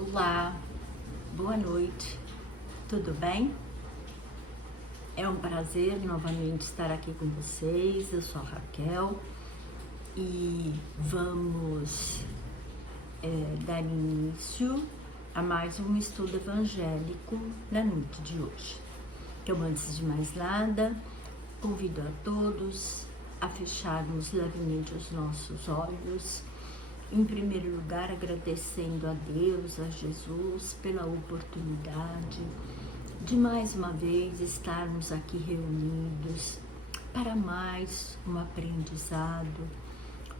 Olá, boa noite, tudo bem? É um prazer novamente estar aqui com vocês. Eu sou a Raquel e vamos dar início a mais um estudo evangélico na noite de hoje. Então, antes de mais nada, convido a todos a fecharmos levemente os nossos olhos. Em primeiro lugar, agradecendo a Deus, a Jesus, pela oportunidade de mais uma vez estarmos aqui reunidos para mais um aprendizado,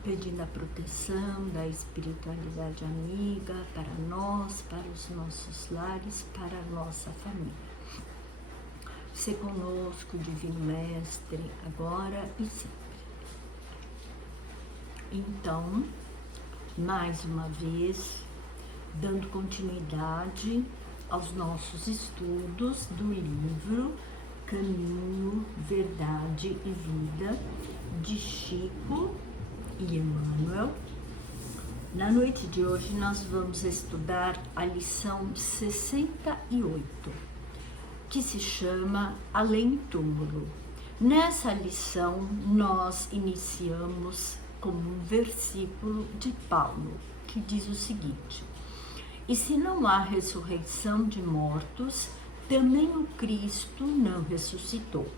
pedindo a proteção da espiritualidade amiga para nós, para os nossos lares, para a nossa família. Se conosco, Divino Mestre, agora e sempre. Então, mais uma vez, dando continuidade aos nossos estudos do livro Caminho, Verdade e Vida, de Chico e Emmanuel. Na noite de hoje nós vamos estudar a lição 68, que se chama Além Túmulo. Nessa lição nós iniciamos como um versículo de Paulo, que diz o seguinte: e se não há ressurreição de mortos, também o Cristo não ressuscitou.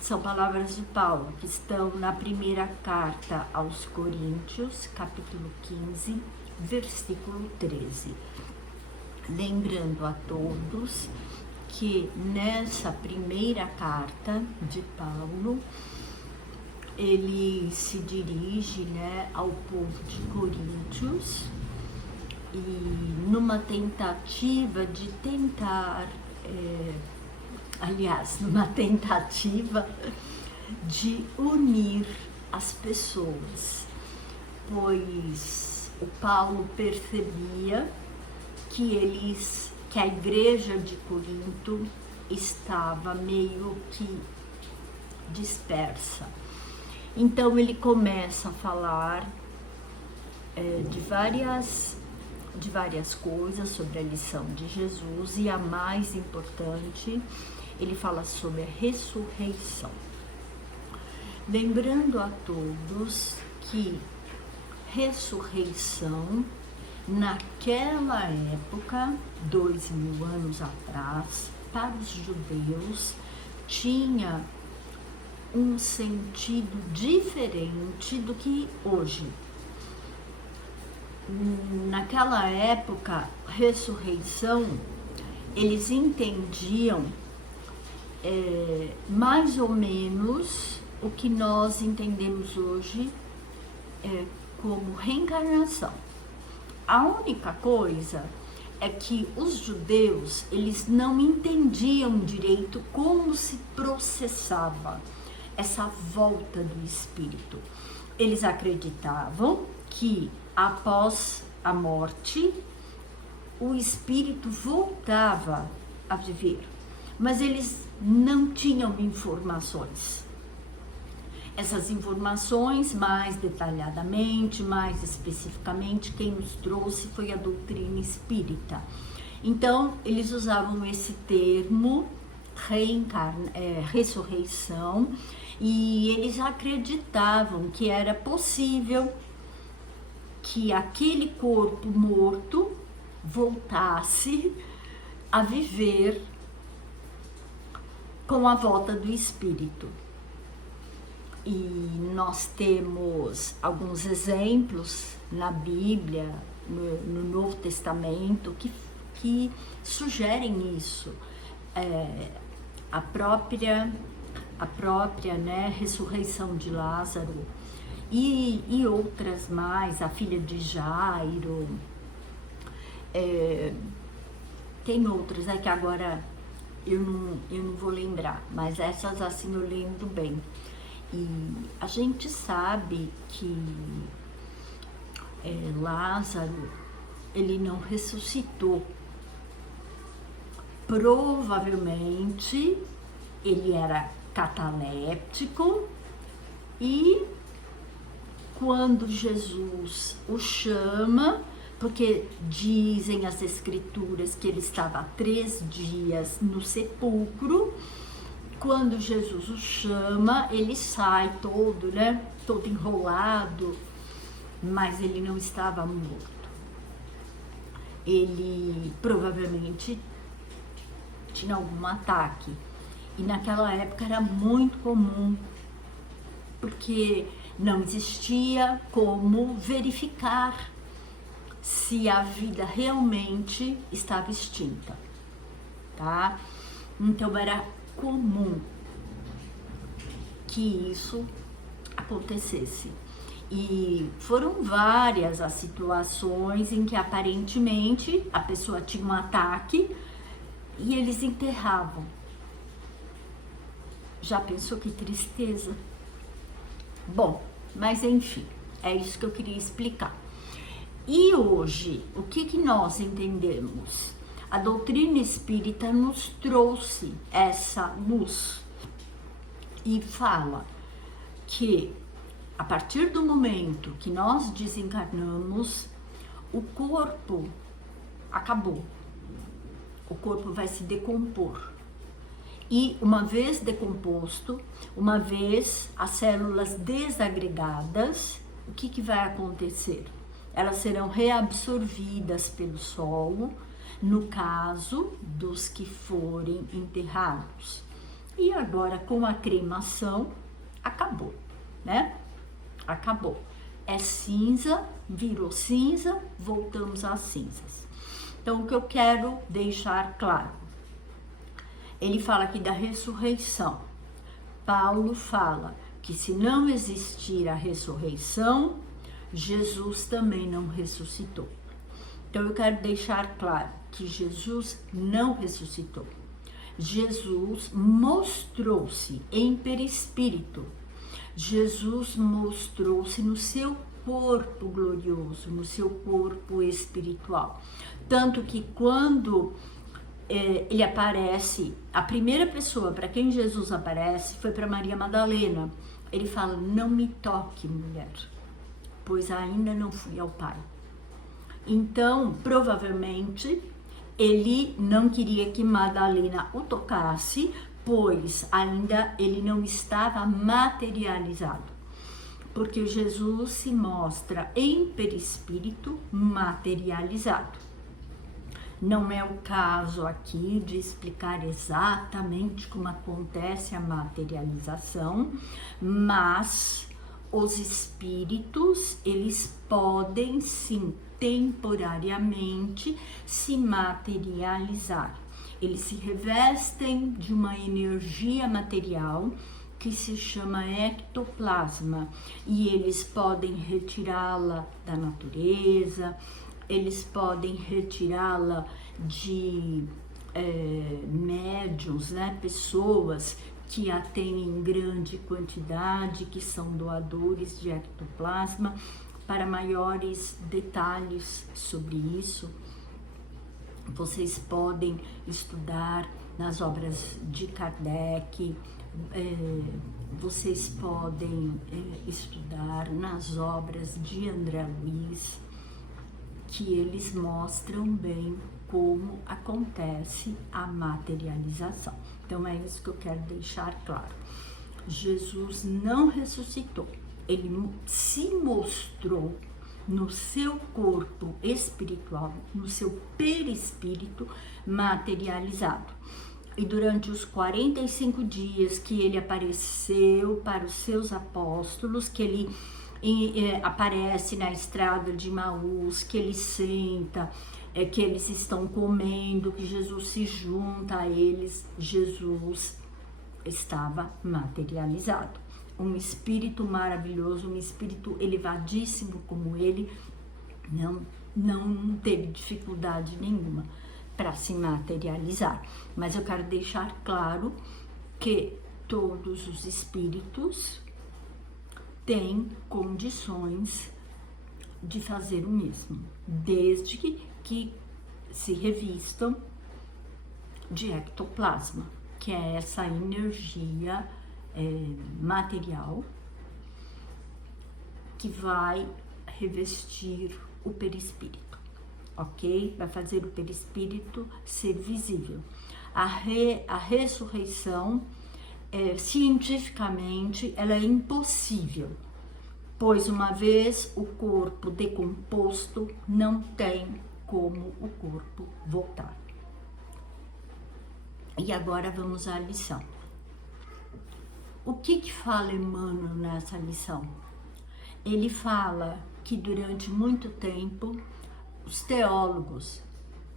São palavras de Paulo, que estão na primeira carta aos Coríntios, capítulo 15, versículo 13. Lembrando a todos que nessa primeira carta de Paulo, ele se dirige, ao povo de Coríntios e numa tentativa de de unir as pessoas, pois o Paulo percebia que a igreja de Corinto estava meio que dispersa. Então ele começa a falar de várias coisas sobre a lição de Jesus, e a mais importante, ele fala sobre a ressurreição. Lembrando a todos que ressurreição, naquela época, 2000 anos atrás, para os judeus, tinha um sentido diferente do que hoje. Naquela época, ressurreição, eles entendiam mais ou menos o que nós entendemos hoje como reencarnação. A única coisa é que os judeus, eles não entendiam direito como se processava essa volta do espírito. Eles acreditavam que após a morte o espírito voltava a viver, mas eles não tinham informações. Essas informações, mais detalhadamente, mais especificamente, quem nos trouxe foi a doutrina espírita. Então, eles usavam esse termo ressurreição, e eles acreditavam que era possível que aquele corpo morto voltasse a viver com a volta do espírito. E nós temos alguns exemplos na Bíblia, no Novo Testamento, que sugerem isso. A própria ressurreição de Lázaro e outras mais, a filha de Jairo, tem outras que agora eu não vou lembrar, mas essas assim eu lembro bem. E a gente sabe que Lázaro, ele não ressuscitou. Provavelmente ele era cataléptico, e quando Jesus o chama, porque dizem as escrituras que ele estava há 3 dias no sepulcro. Quando Jesus o chama, ele sai todo, né, todo enrolado, mas ele não estava morto. Ele provavelmente tinha algum ataque. E naquela época era muito comum, porque não existia como verificar se a vida realmente estava extinta, tá? Então era comum que isso acontecesse. E foram várias as situações em que aparentemente a pessoa tinha um ataque e eles enterravam. Já pensou que tristeza? Bom, mas enfim, é isso que eu queria explicar. E hoje, o que nós entendemos? A doutrina espírita nos trouxe essa luz e fala que a partir do momento que nós desencarnamos, o corpo acabou. O corpo vai se decompor. E uma vez decomposto, uma vez as células desagregadas, o que vai acontecer? Elas serão reabsorvidas pelo solo, no caso dos que forem enterrados. E agora, com a cremação, acabou, né? Acabou. É cinza, virou cinza, voltamos às cinzas. Então, o que eu quero deixar claro, ele fala aqui da ressurreição. Paulo fala que se não existir a ressurreição, Jesus também não ressuscitou. Então eu quero deixar claro que Jesus não ressuscitou. Jesus mostrou-se em perispírito. Jesus mostrou-se no seu corpo glorioso, no seu corpo espiritual. Tanto que quando ele aparece, a primeira pessoa para quem Jesus aparece foi para Maria Madalena. Ele fala: não me toque, mulher, pois ainda não fui ao Pai. Então, provavelmente, ele não queria que Madalena o tocasse, pois ainda ele não estava materializado. Porque Jesus se mostra em perispírito materializado. Não é o caso aqui de explicar exatamente como acontece a materialização, mas os espíritos, eles podem sim, temporariamente, se materializar. Eles se revestem de uma energia material que se chama ectoplasma e eles podem retirá-la da natureza, eles podem retirá-la de médiuns, né? Pessoas que a têm em grande quantidade, que são doadores de ectoplasma. Para maiores detalhes sobre isso, vocês podem estudar nas obras de Kardec, vocês podem estudar nas obras de André Luiz, que eles mostram bem como acontece a materialização. Então é isso que eu quero deixar claro. Jesus não ressuscitou, ele se mostrou no seu corpo espiritual, no seu perispírito materializado. E durante os 45 dias que ele apareceu para os seus apóstolos, que ele aparece na estrada de Emaús, que ele senta, que eles estão comendo, que Jesus se junta a eles, Jesus estava materializado. Um espírito maravilhoso, um espírito elevadíssimo como ele, não teve dificuldade nenhuma para se materializar. Mas eu quero deixar claro que todos os espíritos têm condições de fazer o mesmo, desde que se revistam de ectoplasma, que é essa energia material que vai revestir o perispírito. ok? Vai fazer o perispírito ser visível. A ressurreição, cientificamente, ela é impossível, pois uma vez o corpo decomposto, não tem como o corpo voltar. E agora vamos à lição. O que fala Emmanuel nessa lição? Ele fala que durante muito tempo os teólogos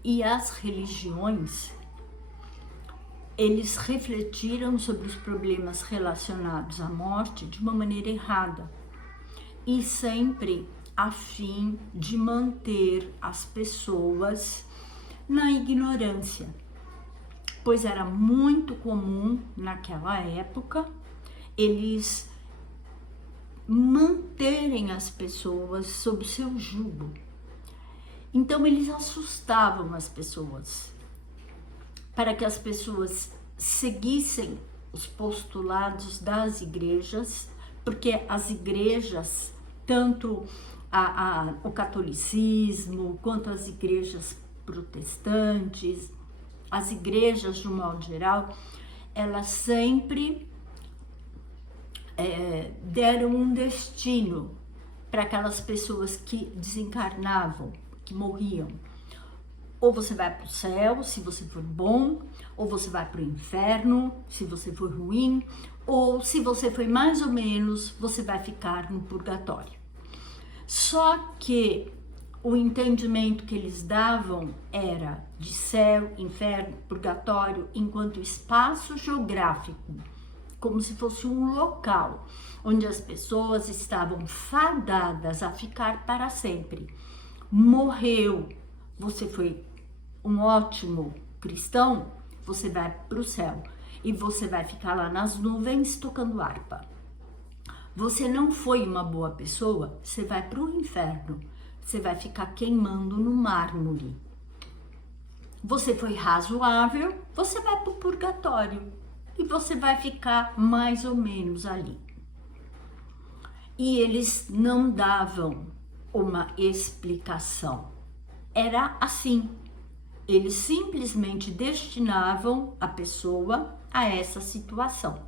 e as religiões, eles refletiram sobre os problemas relacionados à morte de uma maneira errada e sempre a fim de manter as pessoas na ignorância, pois era muito comum naquela época eles manterem as pessoas sob seu jugo. Então eles assustavam as pessoas para que as pessoas seguissem os postulados das igrejas, porque as igrejas, tanto o catolicismo quanto as igrejas protestantes, as igrejas de um modo geral, elas sempre deram um destino para aquelas pessoas que desencarnavam, que morriam. Ou você vai para o céu, se você for bom, ou você vai para o inferno, se você for ruim, ou se você foi mais ou menos, você vai ficar no purgatório. Só que o entendimento que eles davam era de céu, inferno, purgatório, enquanto espaço geográfico, como se fosse um local onde as pessoas estavam fadadas a ficar para sempre. Morreu, você foi um ótimo cristão, você vai para o céu e você vai ficar lá nas nuvens tocando harpa. Você não foi uma boa pessoa, você vai para o inferno, você vai ficar queimando no mármore. Você foi razoável, você vai para o purgatório e você vai ficar mais ou menos ali. E eles não davam uma explicação. Era assim. Eles simplesmente destinavam a pessoa a essa situação.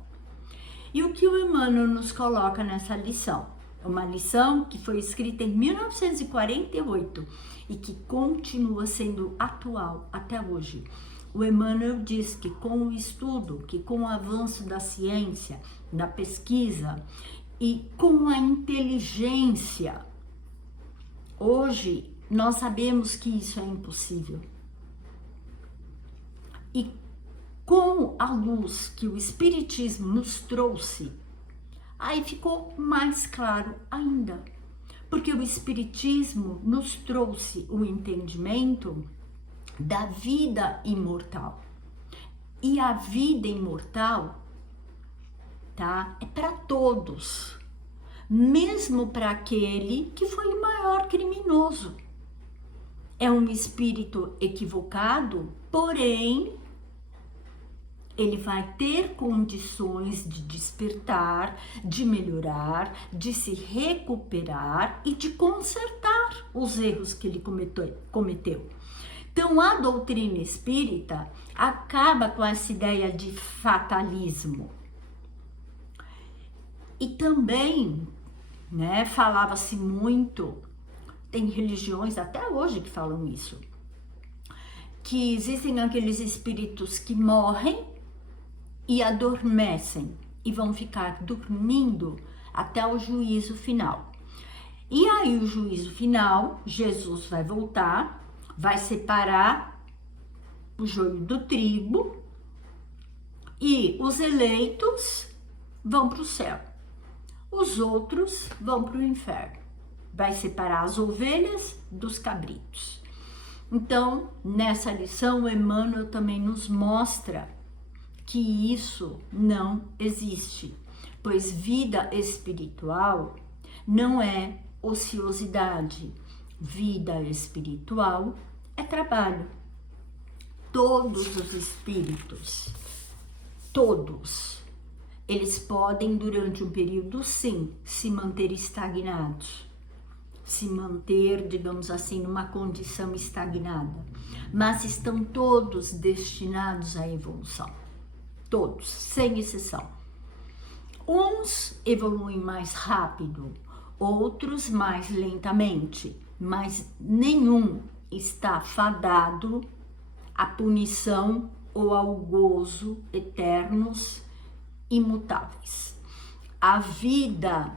E o que o Emmanuel nos coloca nessa lição? Uma lição que foi escrita em 1948 e que continua sendo atual até hoje. O Emmanuel diz que com o estudo, que com o avanço da ciência, da pesquisa e com a inteligência, hoje nós sabemos que isso é impossível. E com a luz que o Espiritismo nos trouxe, aí ficou mais claro ainda. Porque o Espiritismo nos trouxe o entendimento da vida imortal. E a vida imortal, tá? É para todos. Mesmo para aquele que foi o maior criminoso. É um espírito equivocado, porém, ele vai ter condições de despertar, de melhorar, de se recuperar e de consertar os erros que ele cometeu. Então, a doutrina espírita acaba com essa ideia de fatalismo. E também, né, falava-se muito, tem religiões até hoje que falam isso, que existem aqueles espíritos que morrem e adormecem e vão ficar dormindo até o juízo final. E aí o juízo final, Jesus vai voltar, vai separar o joio do trigo e os eleitos vão para o céu. Os outros vão para o inferno. Vai separar as ovelhas dos cabritos. Então, nessa lição, Emmanuel também nos mostra que isso não existe, pois vida espiritual não é ociosidade. Vida espiritual é trabalho. Todos os espíritos, todos, eles podem, durante um período, sim, se manter estagnados. se manter, digamos assim, numa condição estagnada, mas estão todos destinados à evolução, todos, sem exceção. Uns evoluem mais rápido, outros mais lentamente, mas nenhum está fadado à punição ou ao gozo eternos, imutáveis. A vida,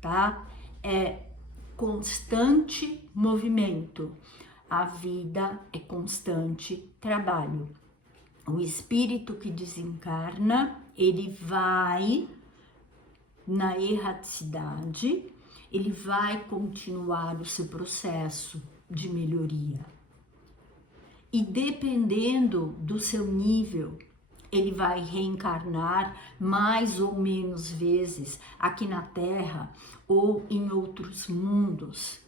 tá, é constante movimento, a vida é constante trabalho. O espírito que desencarna, ele vai na erraticidade, ele vai continuar o seu processo de melhoria. E dependendo do seu nível, ele vai reencarnar mais ou menos vezes aqui na Terra ou em outros mundos,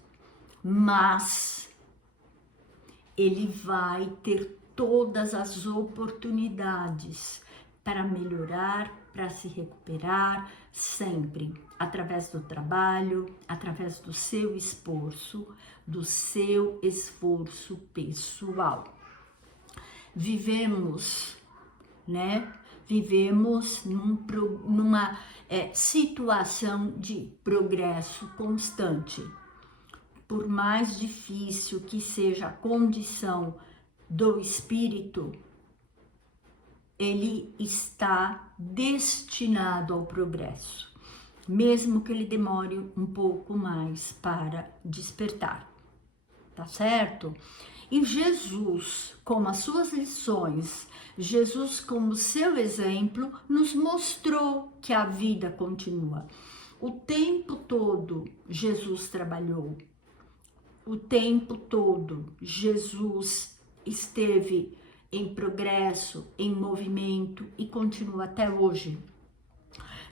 mas ele vai ter todas as oportunidades para melhorar, para se recuperar, sempre através do trabalho, através do seu esforço pessoal. Vivemos numa situação de progresso constante. Por mais difícil que seja a condição do espírito, ele está destinado ao progresso, mesmo que ele demore um pouco mais para despertar, tá certo? E Jesus, como as suas lições, Jesus, como seu exemplo, nos mostrou que a vida continua. O tempo todo, Jesus trabalhou. O tempo todo, Jesus esteve em progresso, em movimento e continua até hoje.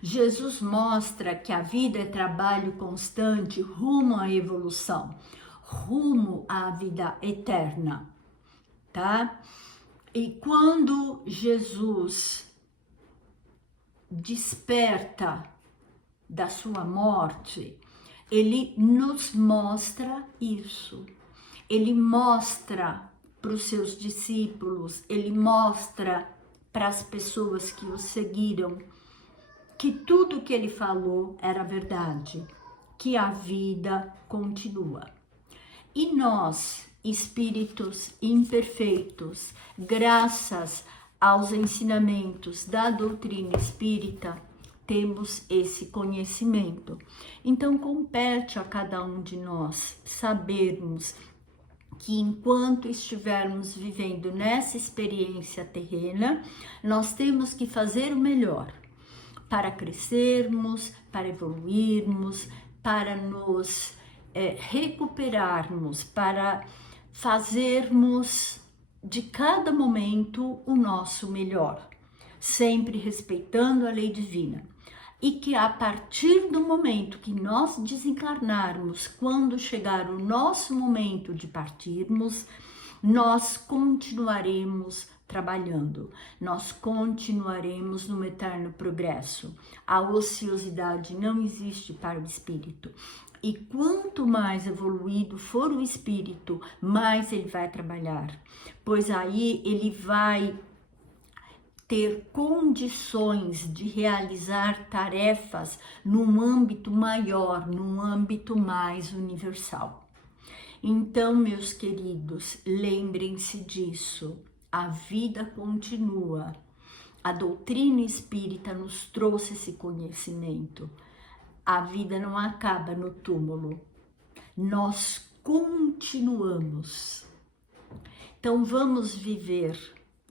Jesus mostra que a vida é trabalho constante rumo à evolução, rumo à vida eterna, tá? E quando Jesus desperta da sua morte, ele nos mostra isso. Ele mostra para os seus discípulos, ele mostra para as pessoas que o seguiram que tudo que ele falou era verdade, que a vida continua. E nós, espíritos imperfeitos, graças aos ensinamentos da doutrina espírita, temos esse conhecimento. Então, compete a cada um de nós sabermos que enquanto estivermos vivendo nessa experiência terrena, nós temos que fazer o melhor para crescermos, para evoluirmos, para nos recuperarmos, para fazermos de cada momento o nosso melhor, sempre respeitando a lei divina. E que a partir do momento que nós desencarnarmos, quando chegar o nosso momento de partirmos, nós continuaremos trabalhando, nós continuaremos no eterno progresso. A ociosidade não existe para o espírito. E quanto mais evoluído for o espírito, mais ele vai trabalhar, pois aí ele vai ter condições de realizar tarefas num âmbito maior, num âmbito mais universal. Então, meus queridos, lembrem-se disso. A vida continua. A doutrina espírita nos trouxe esse conhecimento. A vida não acaba no túmulo. Nós continuamos. Então, vamos viver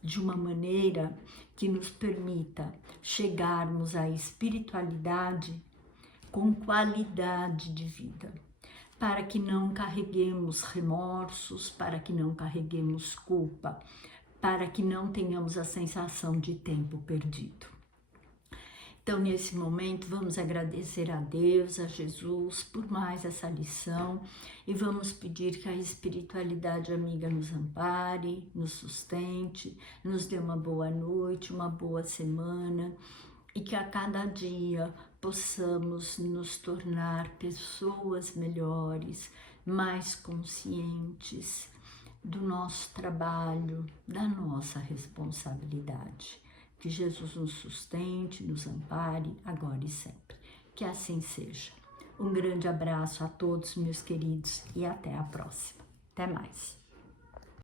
de uma maneira que nos permita chegarmos à espiritualidade com qualidade de vida, para que não carreguemos remorsos, para que não carreguemos culpa, para que não tenhamos a sensação de tempo perdido. Então, nesse momento, vamos agradecer a Deus, a Jesus, por mais essa lição e vamos pedir que a espiritualidade amiga nos ampare, nos sustente, nos dê uma boa noite, uma boa semana e que a cada dia possamos nos tornar pessoas melhores, mais conscientes do nosso trabalho, da nossa responsabilidade. Que Jesus nos sustente, nos ampare, agora e sempre. Que assim seja. Um grande abraço a todos, meus queridos, e até a próxima. Até mais.